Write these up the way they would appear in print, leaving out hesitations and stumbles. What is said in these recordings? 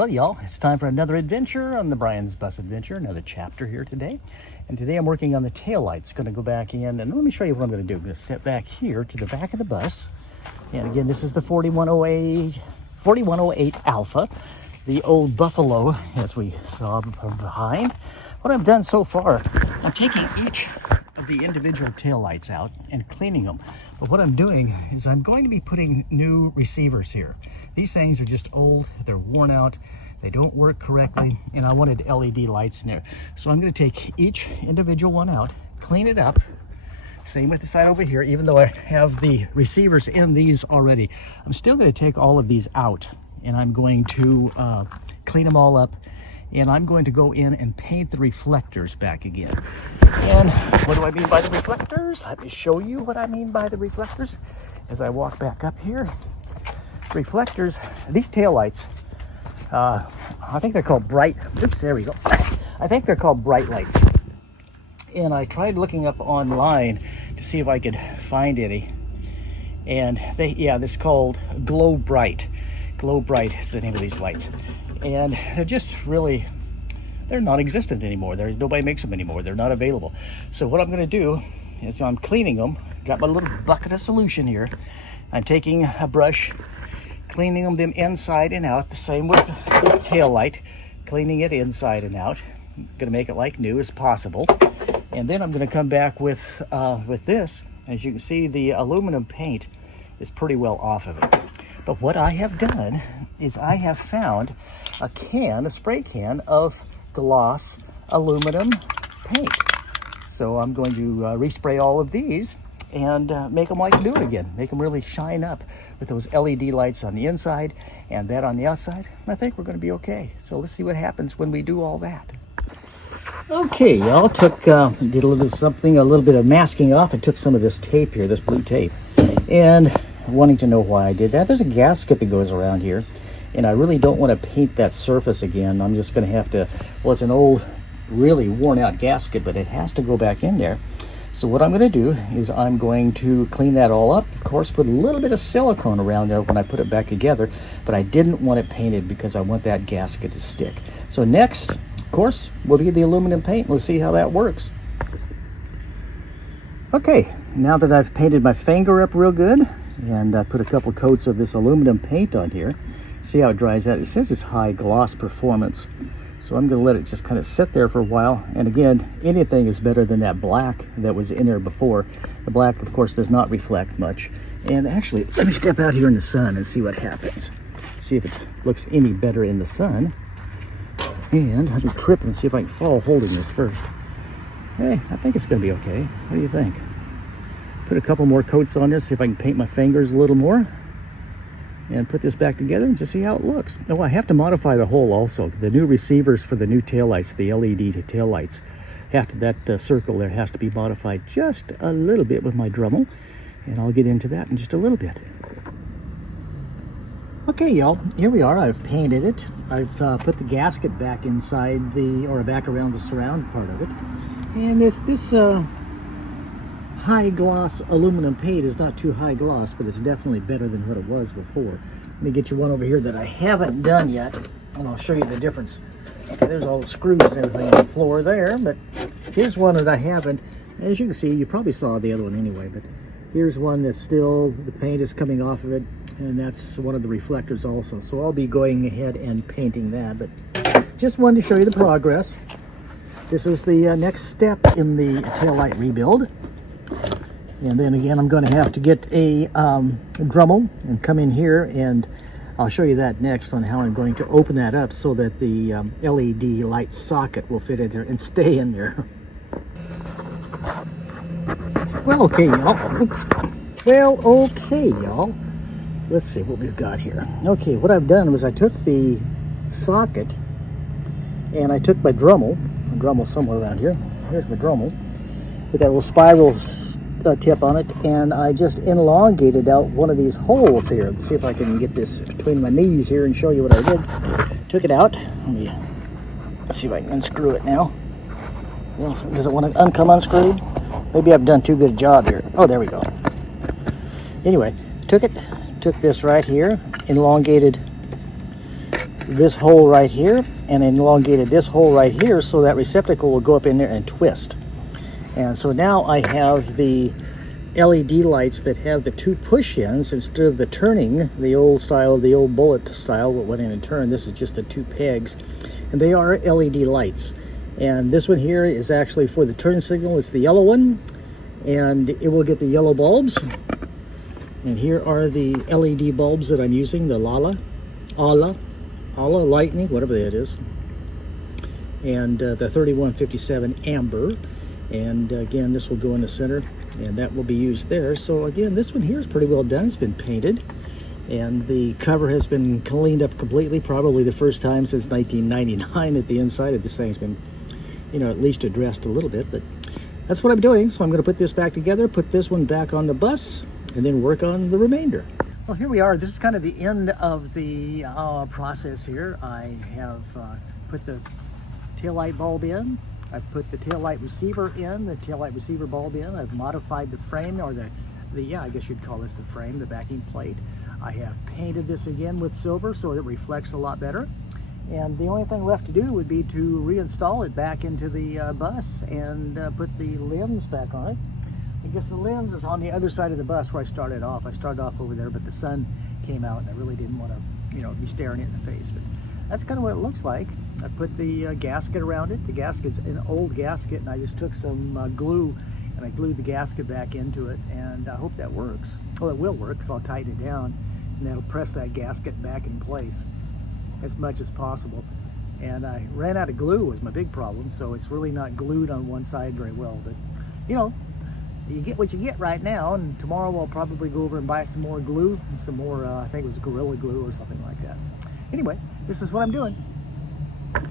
Well, y'all, it's time for another adventure on the Brian's Bus Adventure, another chapter here today. And today I'm working on the taillights. Going to go back in and let me show you what I'm going to do. I'm going to sit back here to the back of the bus. And again, this is the 4108 Alpha, the old Buffalo, as we saw from behind. What I've done so far, I'm taking each of the individual taillights out and cleaning them. But what I'm doing is I'm going to be putting new receivers here. These things are just old, they're worn out, they don't work correctly, and I wanted LED lights in there. So I'm going to take each individual one out, clean it up. Same with the side over here, even though I have the receivers in these already. I'm still going to take all of these out, and I'm going to clean them all up, and I'm going to go in and paint the reflectors back again. And what do I mean by the reflectors? Let me show you what I mean by the reflectors as I walk back up here. Reflectors, these taillights, I think they're called bright, oops, there we go. I think they're called bright lights. And I tried looking up online to see if I could find any. And this is called Glow Bright. Glow Bright is the name of these lights. And they're just really, they're non-existent anymore. Nobody makes them anymore. They're not available. So what I'm gonna do is I'm cleaning them. Got my little bucket of solution here. I'm taking a brush, cleaning them inside and out, the same with the tail light, cleaning it inside and out. I'm gonna make it like new as possible. And then I'm gonna come back with this. As you can see, the aluminum paint is pretty well off of it. But what I have done is I have found a spray can of gloss aluminum paint. So I'm going to respray all of these and make them like new again, make them really shine up with those LED lights on the inside and that on the outside. I think we're going to be okay. So let's see what happens when we do all that. Okay, y'all, did a little bit of masking off. I took some of this tape here, this blue tape, and wanting to know why I did that. There's a gasket that goes around here, and I really don't want to paint that surface again. I'm just going to have to, well, it's an old, really worn out gasket, but it has to go back in there. So what I'm going to do is I'm going to clean that all up. Of course, put a little bit of silicone around there when I put it back together, but I didn't want it painted because I want that gasket to stick. So next, of course, we'll get the aluminum paint. Let's see how that works. Okay, now that I've painted my finger up real good, and I put a couple coats of this aluminum paint on here, see how it dries out. It says it's high gloss performance. So I'm going to let it just kind of sit there for a while. And again, anything is better than that black that was in there before. The black, of course, does not reflect much. And actually, let me step out here in the sun and see what happens. See if it looks any better in the sun. And I'll be tripping and see if I can fall holding this first. Hey, I think it's going to be okay. What do you think? Put a couple more coats on this, see if I can paint my fingers a little more. And put this back together and just see how it looks. Oh, I have to modify the hole also. The new receivers for the new taillights, the LED taillights, that circle there has to be modified just a little bit with my Dremel. And I'll get into that in just a little bit. Okay, y'all, here we are. I've painted it. I've put the gasket back inside back around the surround part of it. And this high gloss aluminum paint is not too high gloss, but it's definitely better than what it was before. Let me get you one over here that I haven't done yet, and I'll show you the difference. Okay, there's all the screws and everything on the floor there, but here's one that I haven't. As you can see, you probably saw the other one anyway, but here's one that's still, the paint is coming off of it, and that's one of the reflectors also. So I'll be going ahead and painting that, but just wanted to show you the progress. This is the next step in the taillight rebuild. And then again, I'm going to have to get a Dremel and come in here, and I'll show you that next on how I'm going to open that up so that the LED light socket will fit in there and stay in there. Well, okay, y'all. Oops. Well, okay, y'all. Let's see what we've got here. Okay, what I've done was I took the socket and I took my Dremel somewhere around here. Here's my Dremel with that little spiral tip on it, and I just elongated out one of these holes here. Let's see if I can get this between my knees here and show you what I did. Took it out. Let's see if I can unscrew it now. Well, does it want to come unscrewed? Maybe I've done too good a job here. Oh, there we go. Anyway, took this right here, elongated this hole right here and elongated this hole right here, so that receptacle will go up in there and twist. And so now I have the LED lights that have the 2 push-ins instead of the turning, the old style, the old bullet style, what went in and turned. This is just the 2 pegs, and they are LED lights. And this one here is actually for the turn signal. It's the yellow one, and it will get the yellow bulbs. And here are the LED bulbs that I'm using, the Ala Lightning, whatever that is, and the 3157 Amber. And again, this will go in the center, and that will be used there. So again, this one here is pretty well done. It's been painted, and the cover has been cleaned up completely, probably the first time since 1999 that the inside of this thing's been, you know, at least addressed a little bit. But that's what I'm doing. So I'm going to put this back together, put this one back on the bus, and then work on the remainder. Well, here we are. This is kind of the end of the process here. I have put the taillight bulb in. I've put the taillight receiver in, the taillight receiver bulb in. I've modified the frame, or yeah, I guess you'd call this the frame, the backing plate. I have painted this again with silver so it reflects a lot better. And the only thing left to do would be to reinstall it back into the bus and put the lens back on it. I guess the lens is on the other side of the bus where I started off. I started off over there, but the sun came out and I really didn't want to, you know, be staring it in the face. But that's kind of what it looks like. I put the gasket around it. The gasket's an old gasket, and I just took some glue and I glued the gasket back into it, and I hope that works. Well, it will work, because I'll tighten it down and that'll press that gasket back in place as much as possible. And I ran out of glue was my big problem, so it's really not glued on one side very well. But you know, you get what you get right now, and tomorrow I'll probably go over and buy some more glue and some more, I think it was Gorilla Glue or something like that. Anyway, this is what I'm doing.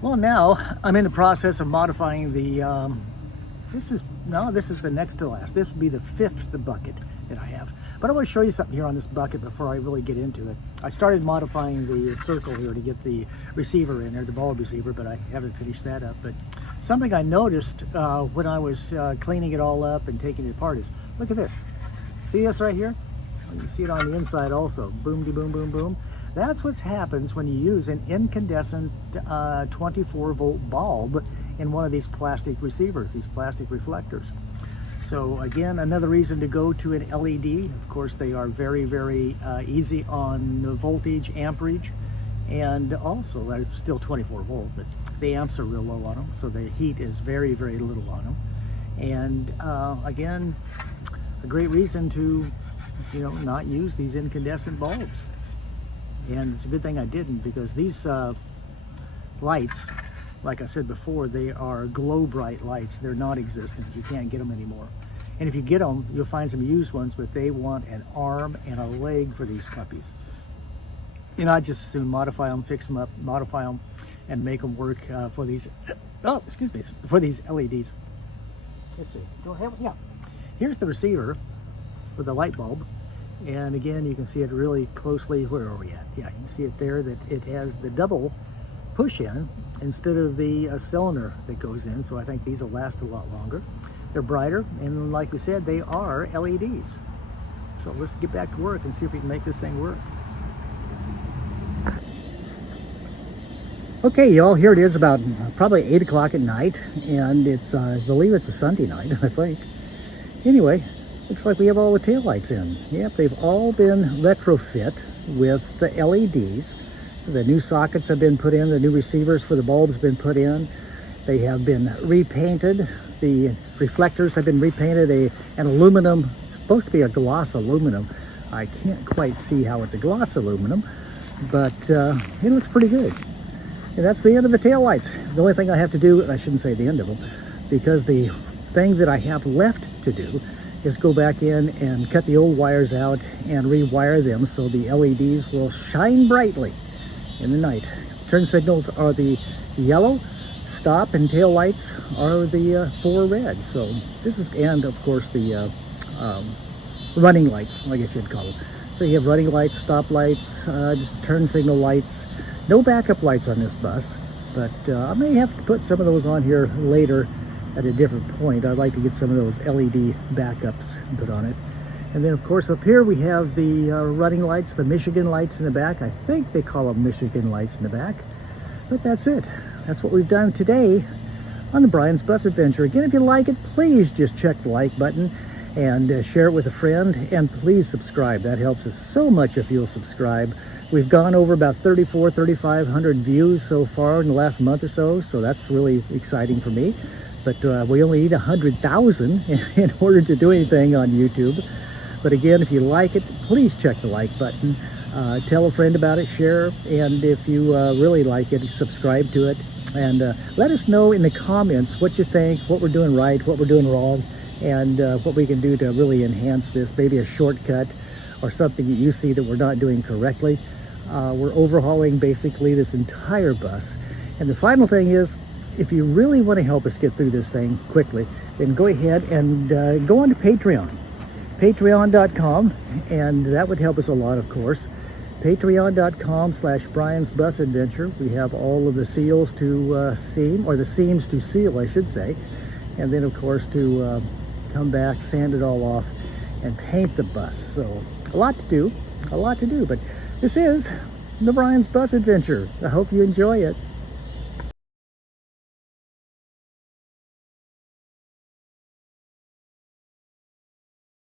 Well, now I'm in the process of modifying the, this is the next to last. This will be the 5th bucket that I have. But I want to show you something here on this bucket before I really get into it. I started modifying the circle here to get the receiver in there, the bulb receiver, but I haven't finished that up. But something I noticed when I was cleaning it all up and taking it apart is, look at this. See this right here? You can see it on the inside also. Boom, de boom, boom, boom. That's what happens when you use an incandescent 24-volt bulb in one of these plastic receivers, these plastic reflectors. So again, another reason to go to an LED. Of course, they are very, very easy on voltage, amperage, and also they're still 24 volt, but the amps are real low on them, so the heat is very, very little on them. And again, a great reason to, you know, not use these incandescent bulbs. And it's a good thing I didn't, because these lights, like I said before, they are glow bright lights. They're non-existent. You can't get them anymore. And if you get them, you'll find some used ones, but they want an arm and a leg for these puppies. You know, I just as soon modify them, fix them up, modify them, and make them work for these, for these LEDs. Let's see, do I have it? Yeah. Here's the receiver for the light bulb. And again, you can see it really closely. Where are we at? Yeah, you can see it there, that it has the double push-in instead of the cylinder that goes in. So I think these will last a lot longer. They're brighter, and like we said, they are LEDs. So let's get back to work and see if we can make this thing work. Okay, y'all, here it is, about probably 8 o'clock at night, and it's, I believe it's a Sunday night, I think. Anyway, looks like we have all the taillights in. Yep, they've all been retrofit with the LEDs. The new sockets have been put in, the new receivers for the bulbs have been put in. They have been repainted. The reflectors have been repainted, an aluminum, it's supposed to be a gloss aluminum. I can't quite see how it's a gloss aluminum, but it looks pretty good. And that's the end of the taillights. The only thing I have to do, I shouldn't say the end of them, because the thing that I have left to do is go back in and cut the old wires out and rewire them so the LEDs will shine brightly in the night. Turn signals are the yellow, stop and tail lights are the 4 red. So this is, and of course the running lights, I guess you'd call them. So you have running lights, stop lights, just turn signal lights. No backup lights on this bus, but I may have to put some of those on here later at a different point. I'd like to get some of those LED backups put on it. And then of course up here we have the running lights, the Michigan lights in the back. I think they call them Michigan lights in the back. But that's it. That's what we've done today on the Brian's Bus Adventure. Again, if you like it, please just check the like button and share it with a friend. And please subscribe. That helps us so much if you'll subscribe. We've gone over about 3,500 views so far in the last month or so. So that's really exciting for me. But we only need 100,000 in order to do anything on YouTube. But again, if you like it, please check the like button. Tell a friend about it, share, and if you really like it, subscribe to it. And let us know in the comments what you think, what we're doing right, what we're doing wrong, and what we can do to really enhance this, maybe a shortcut or something that you see that we're not doing correctly. We're overhauling basically this entire bus. And the final thing is, if you really want to help us get through this thing quickly, then go ahead and go on to Patreon. Patreon.com, and that would help us a lot, of course. Patreon.com/Brian's Bus Adventure. We have all of the seals to seam, or the seams to seal, I should say. And then, of course, to come back, sand it all off, and paint the bus. So, a lot to do, but this is the Brian's Bus Adventure. I hope you enjoy it.